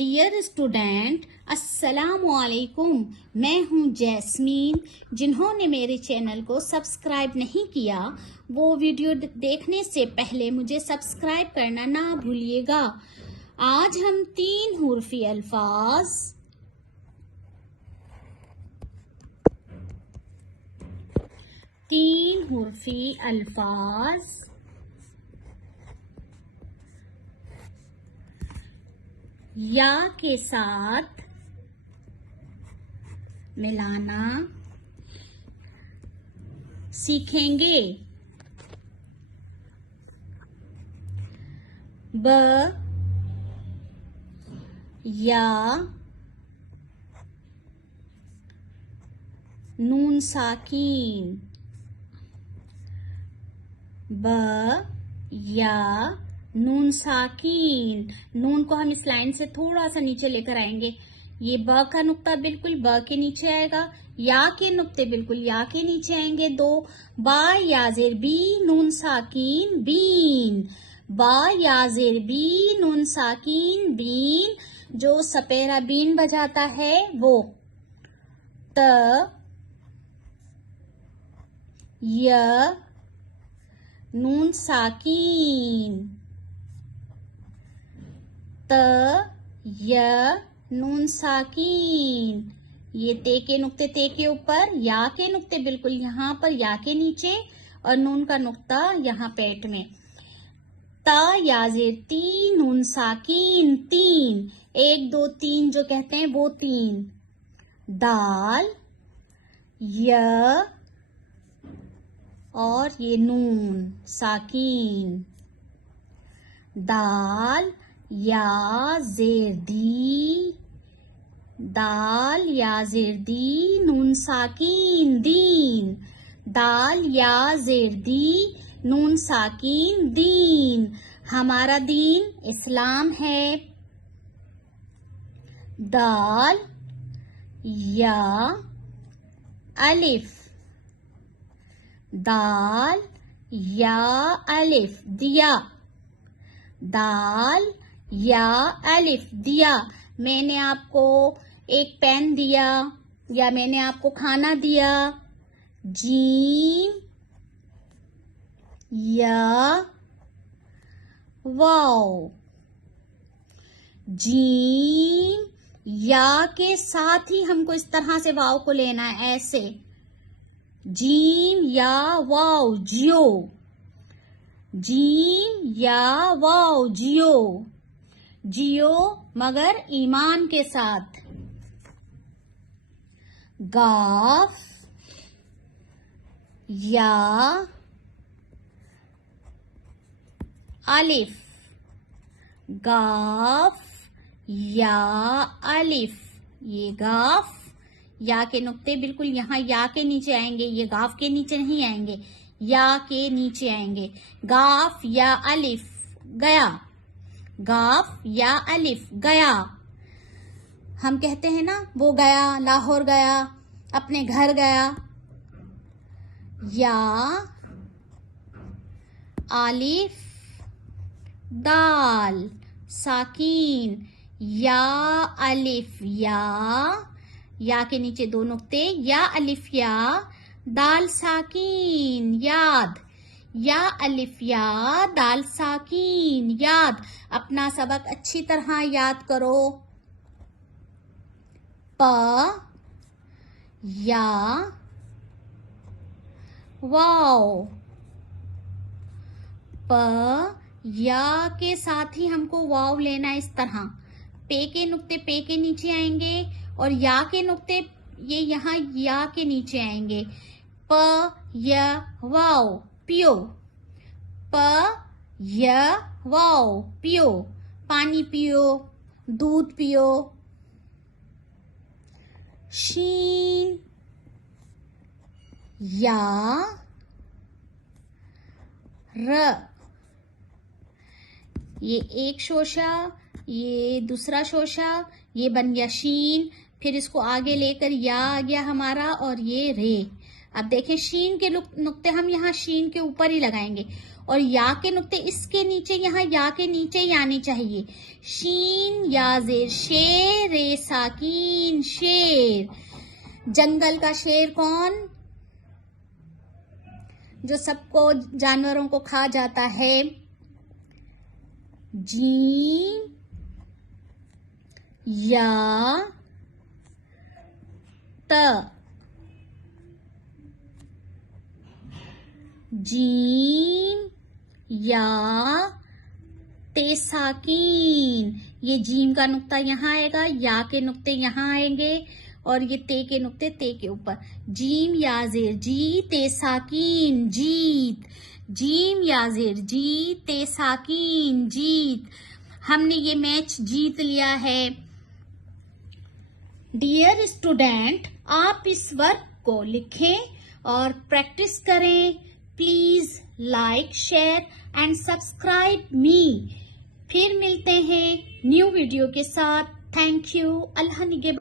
Dear student, अस्सलामु अलैकुम। मैं हूं जैस्मीन। जिन्होंने मेरे चैनल को सब्सक्राइब नहीं किया वो वीडियो देखने से पहले मुझे सब्सक्राइब करना ना भूलिएगा। आज हम 3 हुर्फी अल्फाज या के साथ मिलाना सीखेंगे। ब या नून साकीन, ब या नून साकीन। नून को हम इस लाइन से थोड़ा सा नीचे लेकर आएंगे। ये ब का नुक्ता बिल्कुल ब के नीचे आएगा, या के नुक्ते बिल्कुल या के नीचे आएंगे। 2 बा या जेर बी नून साकीन बीन, बा या जेर बी नून साकीन बीन। जो सपेरा बीन बजाता है वो। त य नून साकीन, त य नून साकीन। ये ते के नुक्ते ते के ऊपर, या के नुक्ते बिल्कुल यहाँ पर या के नीचे, और नून का नुक्ता यहाँ पेट में। ता या जेर ती नून साकीन तीन। 1 2 3 जो कहते हैं वो 3। दाल य और ये नून साकीन। दाल या जेर दी, दाल या जेर दी नून साकीन दीन, दाल या जेर दी नून साकीन दीन। हमारा दीन इस्लाम है। दाल या अलिफ, दाल या अलिफ दिया, दाल या अलिफ दिया। मैंने आपको एक पेन दिया या मैंने आपको खाना दिया। जीम या वाव, जीम या के साथ ही हमको इस तरह से वाव को लेना है, ऐसे। जीम या वाव जियो, जीम या वाव जियो, जियो मगर ईमान के साथ। गाफ या अलिफ, गाफ या अलिफ। ये गाफ, या के नुक्ते बिल्कुल यहाँ या के नीचे आएंगे, ये गाफ के नीचे नहीं आएंगे, या के नीचे आएंगे। गाफ या अलिफ गया, गाफ या अलिफ गया। हम कहते हैं ना वो गया, लाहौर गया, अपने घर गया। या अलिफ दाल साकीन, या अलिफ या के नीचे 2 नुक्ते, या अलिफ या दाल साकीन याद, या अलिफ या दाल साकीन याद। अपना सबक अच्छी तरह याद करो। प या वाव, प या के साथ ही हमको वाव लेना है इस तरह। पे के नुक्ते पे के नीचे आएंगे और या के नुक्ते ये यहाँ या के नीचे आएंगे। प य वाव पियो, प य वाव पियो, पानी पियो, दूध पियो। शीन या र, ये एक शोशा, ये दूसरा शोशा, ये बन गया शीन। फिर इसको आगे लेकर या आ गया हमारा, और ये रे। अब देखें शीन के नुक्ते हम यहाँ शीन के ऊपर ही लगाएंगे, और या के नुक्ते इसके नीचे, यहाँ या के नीचे ही आने चाहिए। शीन या जेर शेर, रे साकीन शेर। जंगल का शेर कौन? जो सबको, जानवरों को खा जाता है। जीम या त, जीम या ते साकीन। ये जीम का नुक्ता यहाँ आएगा, या के नुक्ते यहाँ आएंगे और ये ते के नुक्ते ते के ऊपर। जीम या जेर जी ते साकीन जीत। जीम या जेर जी ते साकीन जीत। हमने ये मैच जीत लिया है। डियर स्टूडेंट, आप इस वर्क को लिखें और प्रैक्टिस करें। Please like, share and subscribe मी। फिर मिलते हैं न्यू वीडियो के साथ। Thank you. अल्लाह निगहबान।